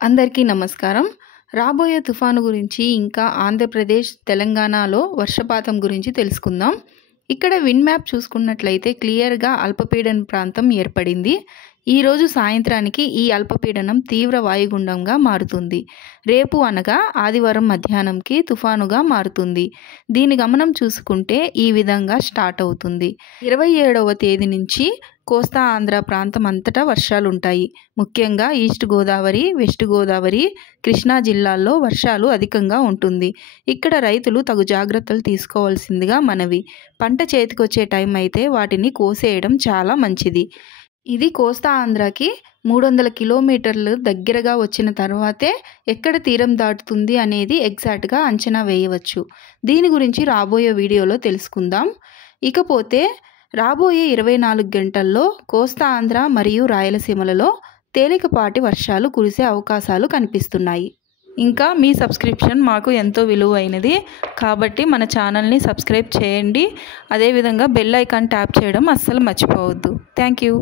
అందరికీ నమస్కారం. రాబోయే తుఫాను గురించి ఇంకా ఆంధ్రప్రదేశ్, తెలంగాణలో వర్షపాతం గురించి తెలుసుకుందాం. ఇక్కడ విండ్ మ్యాప్ చూసుకున్నట్లయితే క్లియర్‌గా అల్పపీడన ప్రాంతం ఏర్పడింది. ఈరోజు సాయంత్రానికి ఈ అల్పపీడనం తీవ్ర వాయుగుండంగా మారుతుంది. రేపు అనగా ఆదివారం మధ్యాహ్నంకి తుఫానుగా మారుతుంది. దీని గమనం చూసుకుంటే ఈ విధంగా స్టార్ట్ అవుతుంది. 27వ తేదీ నుంచి కోస్తా ఆంధ్ర ప్రాంతం అంతటా వర్షాలుంటాయి. ముఖ్యంగా ఈస్ట్ గోదావరి, వెస్ట్ గోదావరి, కృష్ణా జిల్లాల్లో వర్షాలు అధికంగా ఉంటుంది. ఇక్కడ రైతులు తగు జాగ్రత్తలు తీసుకోవాల్సిందిగా మనవి. పంట చేతికొచ్చే టైం అయితే వాటిని కోసేయడం చాలా మంచిది. ఇది కోస్తా ఆంధ్రాకి 300 కిలోమీటర్లు దగ్గరగా వచ్చిన తర్వాతే ఎక్కడ తీరం దాటుతుంది అనేది ఎగ్జాక్ట్గా అంచనా వేయవచ్చు. దీని గురించి రాబోయే వీడియోలో తెలుసుకుందాం. ఇకపోతే రాబోయే 24 గంటల్లో కోస్తా ఆంధ్ర మరియు రాయలసీమలలో తేలికపాటి వర్షాలు కురిసే అవకాశాలు కనిపిస్తున్నాయి. ఇంకా మీ సబ్స్క్రిప్షన్ మాకు ఎంతో విలువైనది కాబట్టి మన ఛానల్ని సబ్స్క్రైబ్ చేయండి. అదేవిధంగా బెల్ ఐకాన్ ట్యాప్ చేయడం అస్సలు మర్చిపోవద్దు. Thank you.